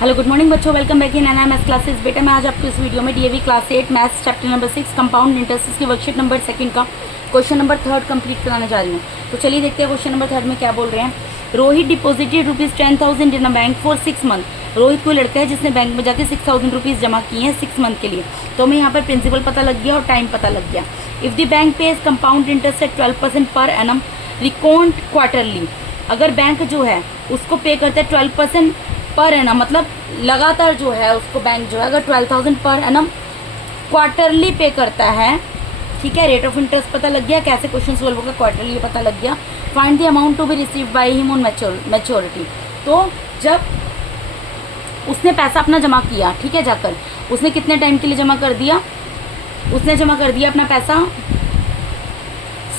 Hello good morning बच्चों, welcome back in NI maths classes. बेटा मैं आज आपको इस वीडियो में DAV class 8 maths chapter number 6 compound interest की वर्कशीट नंबर 2 का क्वेश्चन नंबर 3 कंप्लीट कराने जा रही हूँ। तो चलिए देखते हैं क्वेश्चन नंबर 3 में क्या बोल रहे हैं। Rohit deposited ₹10,000 in a bank for 6 month. Rohit कोई लड़का है जिसने बैंक में जाकर 6,000 रुपीज़ जमा किए हैं 6 मंथ के लिए। तो हमें यहाँ पर प्रिंसिपल पता लग गया और टाइम पता लग गया। If the bank pays compound interest at 12% per annum reckoned quarterly, अगर बैंक जो है उसको पे करता है 12% पर एनम, मतलब लगातार जो है उसको बैंक जो है अगर 12,000 पर एनम क्वार्टरली पे करता है, ठीक है। रेट ऑफ इंटरेस्ट पता लग गया, कैसे क्वेश्चन सोल्व होगा क्वार्टरली पता लग गया। Find the amount to be received by him on maturity. तो जब उसने पैसा अपना जमा किया, ठीक है, जाकर उसने कितने टाइम के लिए जमा कर दिया, उसने जमा कर दिया अपना पैसा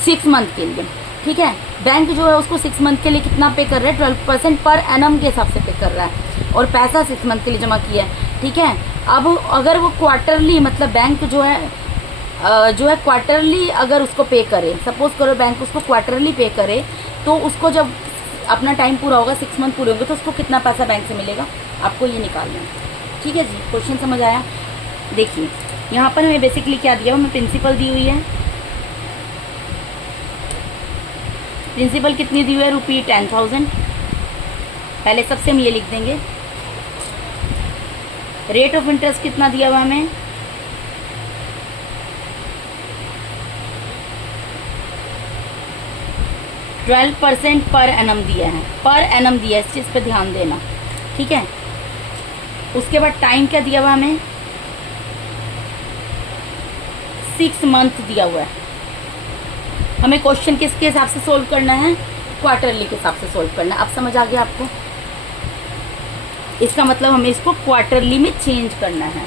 6 मंथ के लिए, ठीक है। बैंक जो है उसको 6 मंथ के लिए कितना पे कर रहा है, 12% पर एनम के हिसाब से पे कर रहा है और पैसा 6 मंथ के लिए जमा किया है, ठीक है। अब अगर वो क्वार्टरली, मतलब बैंक जो है क्वार्टरली अगर उसको पे करे, सपोज करो बैंक उसको क्वार्टरली पे करे, तो उसको जब अपना टाइम पूरा होगा 6 मंथ पूरे होंगे तो उसको कितना पैसा बैंक से मिलेगा, आपको ये निकालना है, ठीक है जी। क्वेश्चन समझ आया। देखिए यहाँ पर हमें बेसिकली क्या दिया हुआ, हमें प्रिंसिपल दी हुई है। प्रिंसिपल कितनी दी हुई है, ₹10,000। पहले सबसे हम ये लिख देंगे। रेट ऑफ इंटरेस्ट कितना दिया हुआ हमें, %12 पर एनम दिया है, पर एनम दिया है, इस चीज़ पे ध्यान देना, ठीक है। उसके बाद टाइम क्या दिया हुआ हमें, 6 मंथ दिया हुआ है। हमें क्वेश्चन किसके हिसाब से सोल्व करना है, क्वार्टरली के हिसाब से सोल्व करना है। अब समझ आ गया आपको, इसका मतलब हमें इसको क्वार्टरली में चेंज करना है,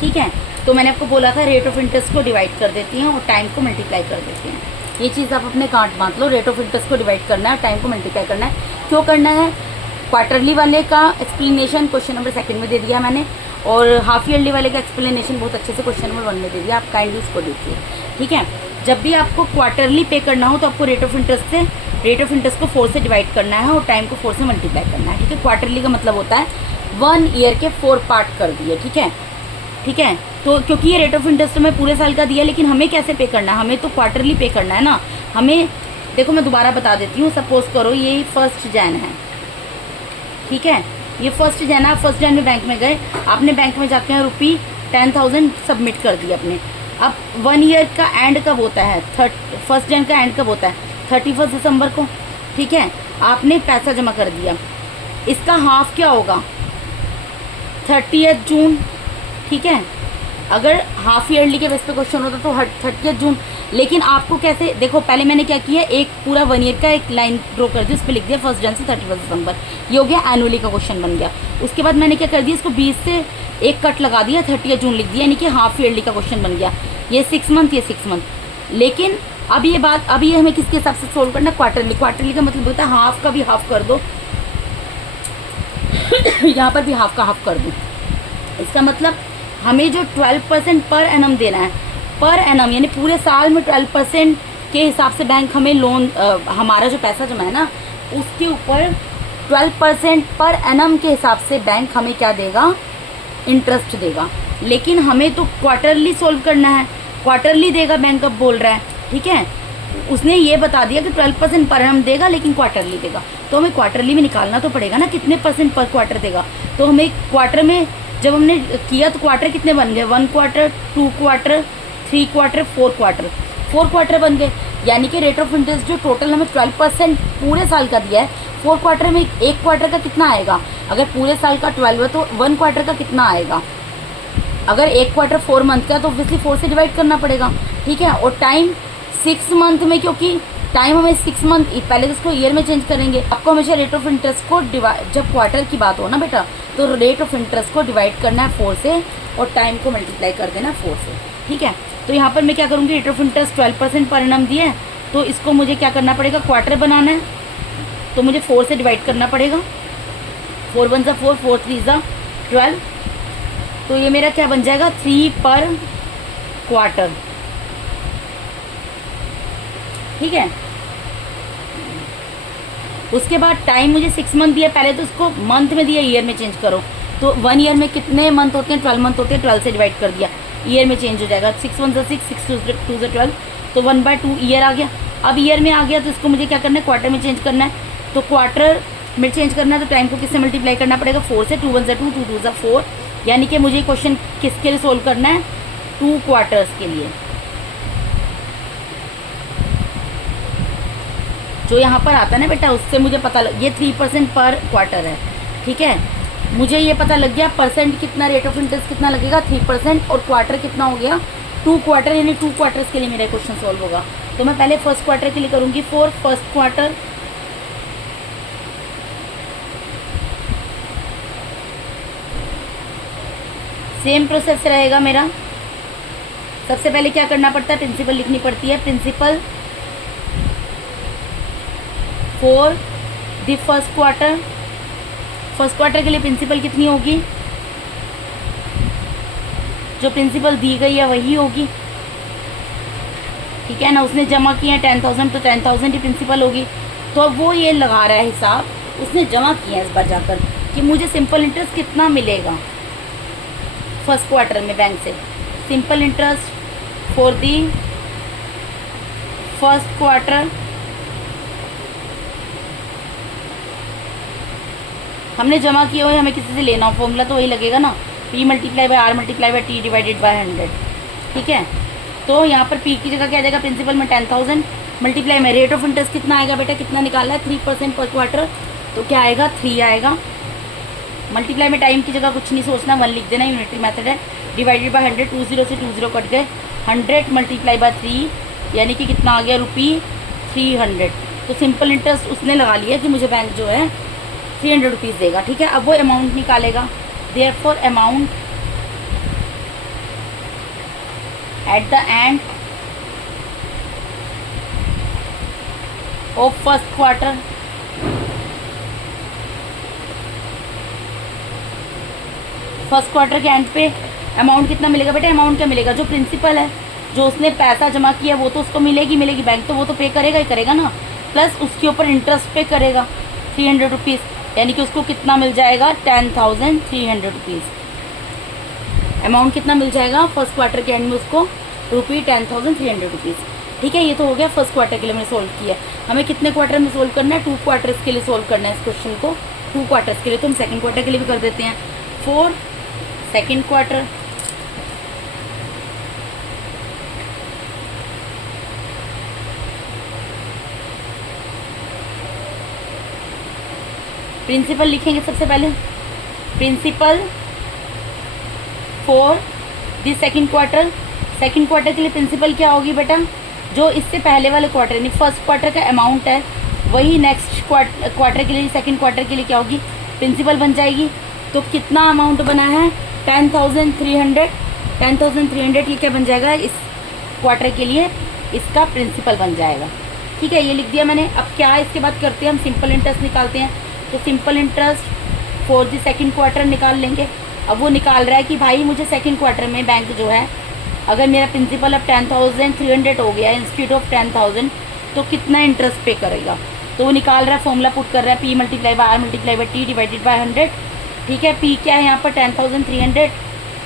ठीक है। तो मैंने आपको बोला था रेट ऑफ इंटरेस्ट को डिवाइड कर देती हैं और टाइम को मल्टीप्लाई कर देती हैं। ये चीज़ आप अपने गांठ बांध लो, रेट ऑफ इंटरेस्ट को डिवाइड करना है, टाइम को मल्टीप्लाई करना है। क्यों करना है, क्वार्टरली वाले का एक्सप्लेनेशन क्वेश्चन नंबर 2 में दे दिया मैंने, और हाफ ईयरली वाले का एक्सप्लेनेशन बहुत अच्छे से क्वेश्चन नंबर 1 में दे दिया। आप काइंडली उसको देखिए, ठीक है। जब भी आपको क्वार्टरली पे करना हो तो आपको रेट ऑफ इंटरेस्ट को 4 से डिवाइड करना है और टाइम को 4 से मल्टीप्लाई करना है, ठीक है। क्वार्टरली का मतलब होता है 1 ईयर के 4 पार्ट कर दिए, ठीक है, ठीक है। तो क्योंकि ये रेट ऑफ इंटरेस्ट में पूरे साल का दिया, लेकिन हमें कैसे पे करना है, हमें तो क्वार्टरली पे करना है ना। हमें देखो मैं दोबारा बता देती हूँ। सपोज करो ये 1 जैन है, ठीक है, ये 1 जैन है। आप 1 जैन में बैंक में गए, आपने बैंक में जाके ₹10,000 सबमिट कर दिए अपने। अब 1 ईयर का एंड कब होता है, 1 जैन का एंड कब होता है, 31 दिसंबर को, ठीक है। आपने पैसा जमा कर दिया, इसका हाफ क्या होगा, 30 जून, ठीक है। अगर हाफ ईयरली के बेस पे क्वेश्चन होता तो 30 जून। लेकिन आपको कैसे, देखो पहले मैंने क्या किया, एक पूरा 1 ईयर का एक लाइन ड्रॉ कर दी, उस पर लिख दिया 1 जन से 31 दिसंबर, ये हो गया एनुअली का क्वेश्चन बन गया। उसके बाद मैंने क्या कर दिया, इसको 20 से एक कट लगा दिया, 30 जून लिख दिया, यानी कि हाफ ईयरली का क्वेश्चन बन गया। ये 6 मंथ, ये 6 मंथ। लेकिन अब ये हमें किसके हिसाब से सोल्व करना, क्वार्टरली। क्वार्टरली का मतलब होता है हाफ का भी हाफ कर दो यहाँ पर भी हाफ का हाफ कर दो। इसका मतलब हमें जो 12% पर एनम देना है, पर एनम यानी पूरे साल में 12% के हिसाब से बैंक हमें लोन, हमारा जो पैसा जमा है ना उसके ऊपर 12% पर एनम के हिसाब से बैंक हमें क्या देगा, इंटरेस्ट देगा। लेकिन हमें तो क्वार्टरली सोल्व करना है, क्वार्टरली देगा बैंक, अब बोल रहा है, ठीक है। उसने ये बता दिया कि 12% पर एनम देगा लेकिन क्वार्टरली देगा, तो हमें क्वार्टरली में निकालना तो पड़ेगा ना, कितने % पर क्वार्टर देगा। तो हमें क्वार्टर में जब हमने किया तो क्वार्टर कितने बन गए, 1 quarter, 2 quarter, 3 quarter, 4 quarter, 4 quarter बन गए। यानी कि रेट ऑफ इंटरेस्ट जो टोटल हमें 12% पूरे साल का दिया है, 4 क्वार्टर में एक क्वार्टर का कितना आएगा, अगर पूरे साल का 12 है तो 1 क्वार्टर का कितना आएगा। अगर एक क्वार्टर 4 मंथ का तो ऑब्वियसली 4 से डिवाइड करना पड़ेगा, ठीक है। और टाइम 6 मंथ में, क्योंकि टाइम हमें 6 मंथ, पहले तो इसको ईयर में चेंज करेंगे। आपको हमेशा रेट ऑफ इंटरेस्ट को डिवाइड, जब क्वार्टर की बात हो ना बेटा, तो रेट ऑफ इंटरेस्ट को डिवाइड करना है 4 से और टाइम को मल्टीप्लाई कर देना 4 से, ठीक है। तो यहाँ पर मैं क्या करूँगी, rate of interest 12% per annum दिया है, तो इसको मुझे क्या करना पड़ेगा, क्वार्टर बनाना है, तो मुझे 4 से डिवाइड करना पड़ेगा। 4 1 ज़ा 4, 4 3 ज़ा 12, तो ये मेरा क्या बन जाएगा, 3 पर क्वार्टर, ठीक है। उसके बाद टाइम मुझे 6 मंथ दिया, पहले तो उसको मंथ में दिया, ईयर में चेंज करो, तो 1 ईयर में कितने मंथ होते हैं, 12 मंथ होते हैं, 12 से डिवाइड कर दिया, ईयर में चेंज हो जाएगा। 6 1 6, 6 2 12, तो 1/2 ईयर आ गया। अब ईयर में आ गया तो इसको मुझे क्या करना है, क्वार्टर में चेंज करना है। तो क्वार्टर में चेंज करना है तो टाइम को किससे मल्टीप्लाई करना पड़ेगा, 4 से। 2 1 2, 2 2 4, यानी कि मुझे क्वेश्चन किसके लिए सोल्व करना है, 2 क्वार्टर्स के लिए। जो यहाँ पर आता है ना बेटा, उससे मुझे पता लग, ये 3% पर क्वार्टर है, ठीक है। मुझे ये पता लग गया परसेंट कितना, रेट ऑफ इंटरेस्ट कितना लगेगा, 3%, और क्वार्टर कितना हो गया, 2 क्वार्टर, यानी 2 क्वार्टर्स के लिए मेरा क्वेश्चन सॉल्व होगा। तो मैं पहले फर्स्ट क्वार्टर के लिए करूँगी, for first quarter same process रहेगा मेरा। सबसे पहले क्या करना पड़ता है, प्रिंसिपल लिखनी पड़ती है। Principal for the first quarter, first quarter के लिए प्रिंसिपल कितनी होगी, जो प्रिंसिपल दी गई है वही होगी, ठीक है ना। उसने जमा किए हैं 10,000, तो 10,000 ही प्रिंसिपल होगी। तो अब वो ये लगा रहा है हिसाब, उसने जमा किया है इस बार जाकर, कि मुझे सिंपल इंटरेस्ट कितना मिलेगा फर्स्ट क्वार्टर में बैंक से। Simple interest for the first quarter, हमने जमा किया हुआ है, हमें किसी से लेना हो, फॉर्मूला तो वही लगेगा ना, P multiply by R multiply by T divided by 100, ठीक है। तो यहाँ पर P की जगह क्या आ जाएगा, प्रिंसिपल में 10,000 मल्टीप्लाई में रेट ऑफ इंटरेस्ट कितना आएगा बेटा, कितना निकालना है, 3% पर क्वार्टर, तो क्या आएगा, 3 आएगा। मल्टीप्लाई में टाइम की जगह कुछ नहीं सोचना, 1 लिख देना, यूनिटरी मेथड है। डिवाइडेड बाय 100, 2 0 से 2 0 कट गए, 100 मल्टीप्लाई बाय 3, यानी कि कितना आ गया, ₹300। तो सिंपल इंटरेस्ट उसने लगा लिया कि मुझे बैंक जो है 300 रुपीज़ देगा, ठीक है। अब वो अमाउंट निकालेगा, therefore amount at the end of first quarter, first quarter के एंड पे अमाउंट कितना मिलेगा बेटा, अमाउंट क्या मिलेगा, जो प्रिंसिपल है, जो उसने पैसा जमा किया वो तो उसको मिलेगी, बैंक तो वो तो पे करेगा ही करेगा ना, प्लस उसके ऊपर इंटरेस्ट पे करेगा 300 रुपीज़, यानी कि उसको कितना मिल जाएगा, 10,300 रुपीज़। अमाउंट कितना मिल जाएगा फर्स्ट क्वार्टर के एंड में उसको, ₹10,300 रुपीज़, ठीक है। ये तो हो गया फर्स्ट क्वार्टर के लिए मैंने सोल्व किया। हमें कितने क्वार्टर में सोल्व करना है, 2 क्वार्टर्स के लिए सोल्व करना है इस क्वेश्चन को, 2 क्वार्टर्स के लिए। तो हम सेकेंड क्वार्टर के लिए भी कर देते हैं, फॉर सेकेंड क्वार्टर प्रिंसिपल लिखेंगे सबसे पहले, principal for the second quarter. Second quarter के लिए प्रिंसिपल क्या होगी बेटा, जो इससे पहले वाले क्वार्टर यानी फर्स्ट क्वार्टर का अमाउंट है, वही नेक्स्ट क्वार्टर के लिए, सेकेंड क्वार्टर के लिए क्या होगी, प्रिंसिपल बन जाएगी। तो कितना अमाउंट बना है, 10,300, 10,300 ये क्या बन जाएगा, इस क्वार्टर के लिए इसका प्रिंसिपल बन जाएगा, ठीक है। ये लिख दिया मैंने। अब क्या इसके बाद करते हैं, हम सिंपल इंटरेस्ट निकालते हैं। तो simple interest for the second quarter निकाल लेंगे। अब वो निकाल रहा है कि भाई मुझे सेकेंड क्वार्टर में बैंक जो है, अगर मेरा प्रिंसिपल अब 10,300 हो गया इंस्टीट्यूट ऑफ 10,000, तो कितना इंटरेस्ट पे करेगा। तो वो निकाल रहा है, फॉर्मूला पुट कर रहा है, P multiply by R multiply by T divided by 100, ठीक है। P क्या है यहाँ पर, 10,300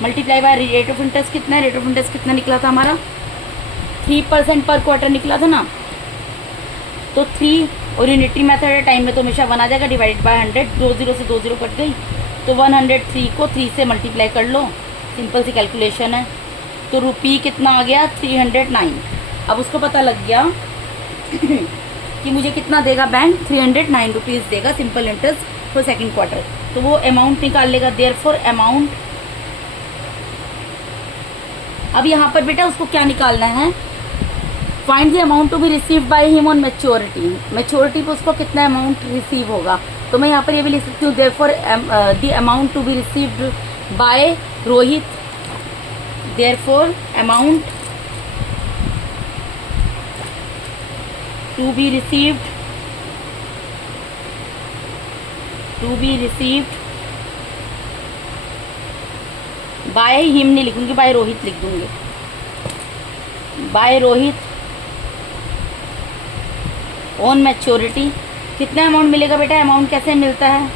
multiply by rate of interest कितना है, रेट ऑफ इंटरेस्ट कितना निकला था हमारा, 3% पर क्वार्टर निकला था ना। तो 3 और यूनिटरी मेथड है, टाइम में तो हमेशा 1 आ जाएगा, डिवाइडेड बाय 100, 2 0 से 2 0 कट गई, तो 103 को 3 से मल्टीप्लाई कर लो, सिंपल सी कैलकुलेशन है। तो रुपी कितना आ गया, 309। अब उसको पता लग गया कि मुझे कितना देगा बैंक, 309 रुपीज़ देगा simple interest for second quarter. तो वो अमाउंट निकाल लेगा, देयरफॉर अमाउंट। अब यहाँ पर बेटा उसको क्या निकालना है, find the amount to be receive by him on maturity. Maturity पर उसको कितना अमाउंट रिसीव होगा। तो मैं यहाँ पर ये भी लिख सकती हूँ, therefore the amount to be received by Rohit, therefore amount to be received by him नहीं लिखूंगी, बाय रोहित लिख दूंगी, बाय रोहित ऑन मैच्योरिटी। कितना अमाउंट मिलेगा बेटा, अमाउंट कैसे मिलता है,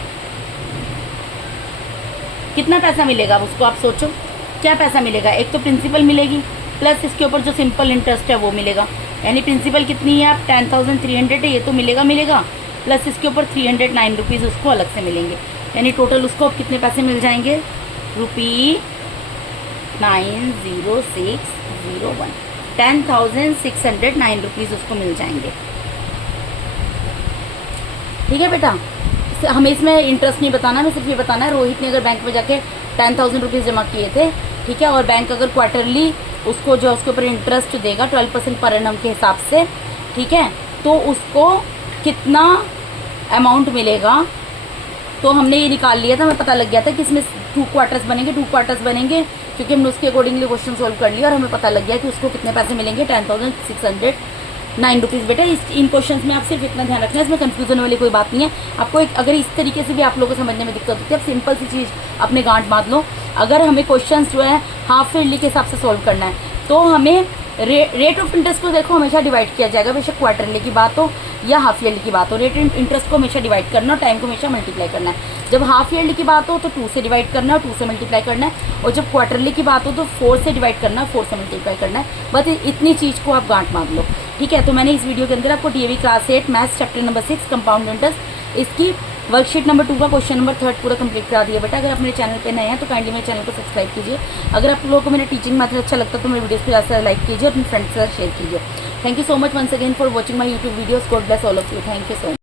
कितना पैसा मिलेगा उसको आप सोचो, क्या पैसा मिलेगा। एक तो प्रिंसिपल मिलेगी प्लस इसके ऊपर जो सिंपल इंटरेस्ट है वो मिलेगा, यानी प्रिंसिपल कितनी है आप 10,300 है, ये तो मिलेगा प्लस इसके ऊपर 309 रुपीज़ उसको अलग से मिलेंगे, यानी टोटल उसको अब कितने पैसे मिल जाएंगे, ₹90601, 10,609 रुपीज़ उसको मिल जाएंगे। ठीक है बेटा, हमें इसमें इंटरेस्ट नहीं बताना, हमें सिर्फ ये बताना है रोहित ने अगर बैंक में जाके 10,000 रुपीज़ जमा किए थे, ठीक है, और बैंक अगर क्वार्टरली उसको जो उसके ऊपर इंटरेस्ट देगा 12% पर एनम के हिसाब से, ठीक है, तो उसको कितना अमाउंट मिलेगा। तो हमने ये निकाल लिया था, हमें पता लग गया था कि इसमें 2 क्वार्टर्स बनेंगे क्योंकि हमने उसके अकॉर्डिंगली क्वेश्चन सोल्व कर लिया और हमें पता लग गया कि उसको कितने पैसे मिलेंगे, 10,609 रुपीज़। बेटा इन क्वेश्चंस में आप सिर्फ इतना ध्यान रखना है, इसमें कंफ्यूजन होने वाली कोई बात नहीं है। आपको अगर इस तरीके से भी आप लोगों को समझने में दिक्कत होती है, आप सिंपल सी चीज़ अपने गांठ बांध लो। अगर हमें क्वेश्चन जो है हाफ ईयरली के हिसाब से सोल्व करना है तो हमें रेट ऑफ इंटरेस्ट को देखो हमेशा डिवाइड किया जाएगा, बेशक क्वार्टरली की बात हो या हाफ ईयरली की बात हो, रेट इंटरेस्ट को हमेशा डिवाइड करना और टाइम को हमेशा मल्टीप्लाई करना है। जब हाफ ईयरली की बात हो तो 2 से डिवाइड करना है और 2 से मल्टीप्लाई करना है, और जब क्वार्टरली की बात हो तो 4 से डिवाइड करना है, 4 से मल्टीप्लाई करना है। बस इतनी चीज़ को आप गांठ बांध लो, ठीक है। तो मैंने इस वीडियो के अंदर आपको DAV class 8 maths chapter number 6 compound interest इसकी वर्कशीट नंबर 2 का क्वेश्चन नंबर 3 पूरा कंप्लीट करा दिया। बेटा अगर आप मेरे चैनल पे नए हैं तो काइंडली मेरे चैनल को सब्सक्राइब कीजिए। अगर आप लोगों को मेरा टीचिंग मेथड अच्छा लगता है तो मेरे वीडियोस को ज़्यादा से लाइक कीजिए और अपने फ्रेंड्स के साथ शेयर कीजिए। Thank you so much once again for watching my YouTube videos. God bless all of you. Thank you so much.